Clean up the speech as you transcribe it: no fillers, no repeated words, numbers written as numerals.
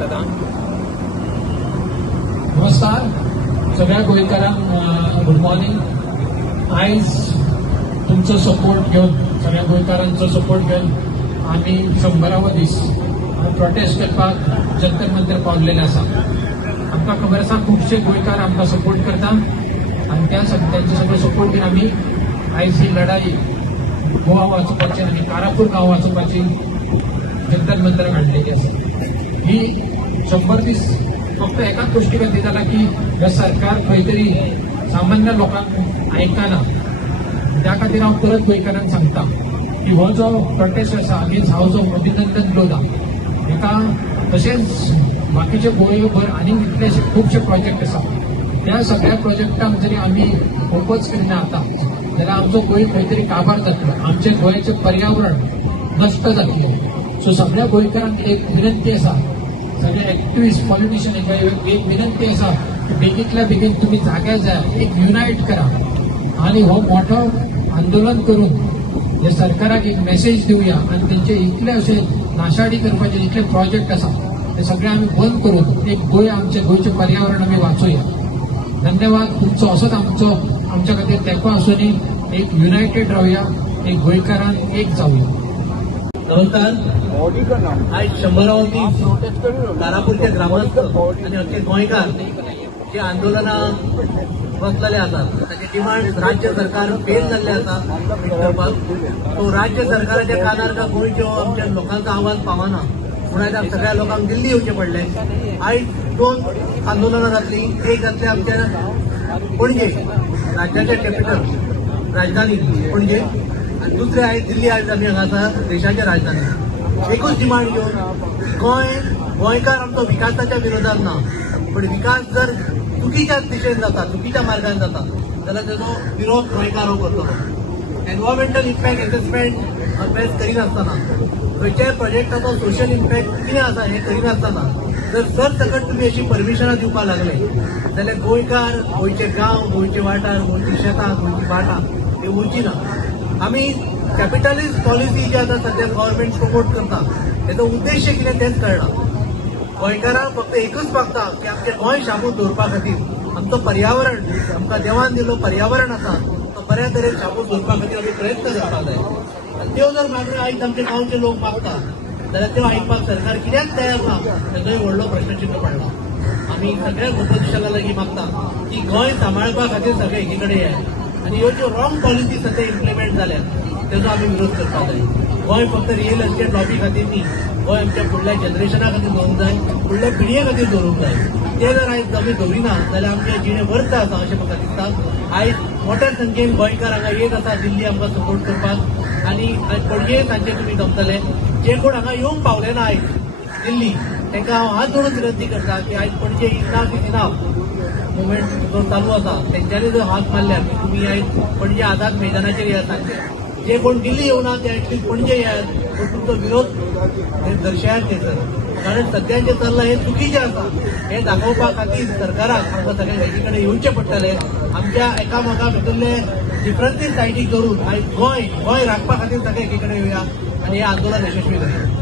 दादा. नमस्कार सगळ्या गोंयकारांक गुड मॉर्निंग. आयज तुमचो सपोर्ट घेवन सगळ्या गोंयकारांचो सपोर्ट घेवन आम्ही 100वा दीस प्रोटेस्ट करपाक जंतर मंतर पावलेले आसा. आमकां खबर आसा खुबशे गोंयकार आमकां सपोर्ट करता आनी त्यांचे सगळे सपोर्ट घेवन आमी आयज ही लढाई गोवा वाचोवपाची आनी कारापूर गांव वाचोवपाची जंतर मंतर काडलेली आसा. ही 100 दीस फक्त एकाच गोष्टी खातीर जाला की हे सरकार खंय तरी सामान्य लोकांक आयकना. त्या खातीर हांव परत गोंयकारांक सांगता की हो जो प्रोटेस्ट आसा अगेन्स्ट हाऊस ऑफ अभिनंदन लोधा हेका तशेंच बाकीचे गोंयभर आनी कितलेशे खुबशे प्रोजेक्ट आसा त्या सगळ्या प्रोजेक्टांक जरी आमी फोकस करिना आता जाल्यार आमचो गोंय खंय तरी काबार जातलो. आमचे गोंयचें पर्यावरण नश्ट जातलें. सो सगळ्या गोंयकारांक एक विनंती आसा, सगळे एक्टिव्हिस्ट पॉलिटिशियन एक विनंती आसा की बेगींतल्या बेगीन तुम्ही जाग्यार जाय, एक युनायट करा आणि हो मोठो आंदोलन करून हे सरकाराक एक मेसेज दिवया आणि त्यांचे इतले असे नाशाडी करपाचे इतले प्रोजेक्ट आसा ते सगळे आम्ही बंद करून एक आमचे गोंयचे पर्यावरण आम्ही वाचोवया. धन्यवाद तुमचो. असोच आमच्या खातीर तेंको आसुनी एक युनायटेड रावया, एक गोंयकारान एक जावया. नमस्कार. आज 100वा दीस कारापूरचे ग्रामस्थ आणि अख्खे गोंयकार जे आंदोलनाक बसलेले आसात ताचे डिमांड राज्य सरकार फेल जाल्ले आसा करपाक. तो राज्य सरकाराच्या कानार का गोंयच्यो आमच्या लोकांचो आवाज पावना म्हणून आयज सगळ्या लोकांक दिल्ली येवचें पडलें. आयज 2 आंदोलनां जातली. एक जातलें आमच्या पणजे राज्याचे कॅपिटल राजधानी पणजे आणि दुसरे आयज दिल्ली आयज आमी हांगा आसा देशाचे राजधानी. एकूच डिमांड घेवन गोंयकार आमचो विकासाच्या विरोधात ना, पण विकास जर चुकीच्या दिशेन जाता, चुकीच्या मार्गान जाता जाल्यार तेजो विरोध गोंयकार हो करतलो. एनवायरमेंटल इम्पॅक्ट एसेसमेंट अभ्यास करिनासतना खंयच्याय प्रोजेक्टाचो सोशल इम्पॅक्ट कितें आसा हें करिनासतना जर सरसकट तुमी अशी परमिशनां दिवपाक लागले जाल्यार गोंयकार, गोंयचे गांव, गोंयचे वाठार, गोंयची शेतां, गोंयची भाटां हे उरची ना. आमी कॅपिटलिस्ट पॉलिसी जी आतां सध्या गव्हर्नमेंट प्रमोट करता हेचो उद्देश कितें तेंच कळना. गोंयकारांक फक्त एकच मागता की आमचें गोंय शाबूत दवरपा खातीर आमचो पर्यावरण, आमकां देवान दिल्लो पर्यावरण आसा तो बऱ्या तरेन शाबूत दवरपा खातीर आमी प्रयत्न करपाक जाय. आनी त्यो जर मागण्यो आयज आमचे गांवचे लोक मागता जाल्यार त्यो आयकपाक सरकार कित्याक तयार ना हेचोय व्हडलो प्रश्नचिन्ह पडला. आमी सगळ्या ऑपोजिशनाक लागीं मागता की गोंय सांबाळपा खातीर सगळे एकी कडेन येयात आनी ह्यो ज्यो रॉंग पॉलिसी सध्या इम्प्लिमेंट जाल्यात तेजो आमी विरोध करपाक जाय. गोंय फक्त रियल एस्टेट लॉबी खातीर न्ही, गोंय आमच्या फुडल्या जनरेशना खातीर दवरूंक जाय, फुडल्या पिळये खातीर दवरूंक जाय. ते जर आयज आमी दवरिना जाल्यार आमचें जिणें वर्थ आसा अशें म्हाका दिसता. आयज मोठ्या संख्येन गोंयकार हांगा येत आसा दिल्ली आमकां सपोर्ट करपाक आनी पणजे सांजे तुमी जमतले. जे कोण हांगा येवंक पावले ना आयज दिल्ली तांकां हांव हात जोडून विनंती करता की आयज पणजे इनाफ इज इनाफ मुवमेंट जो चालू आसा तेंच्यांनी जर हात मारल्यार की तुमी आयज पणजे आझाद मैदानाचेर येयात सांगले. जे कोण दिल्ली येवना ते ऍटलीस्ट पणजे येयात, पण तुमचो विरोध हे दर्शयात थंयसर. कारण सद्याचें चल्लां हें चुकीचें आसा हें दाखोवपा खातीर सरकाराक आमकां सगळ्यांक हेजे कडेन येवचें पडटलें. आमच्या एकामेका भितरले डिफरन्सीस सायडीक धरून आयज गोंय राखपा खातीर सगळे एकी कडेन येवया आनी हें आंदोलन यशस्वी करया.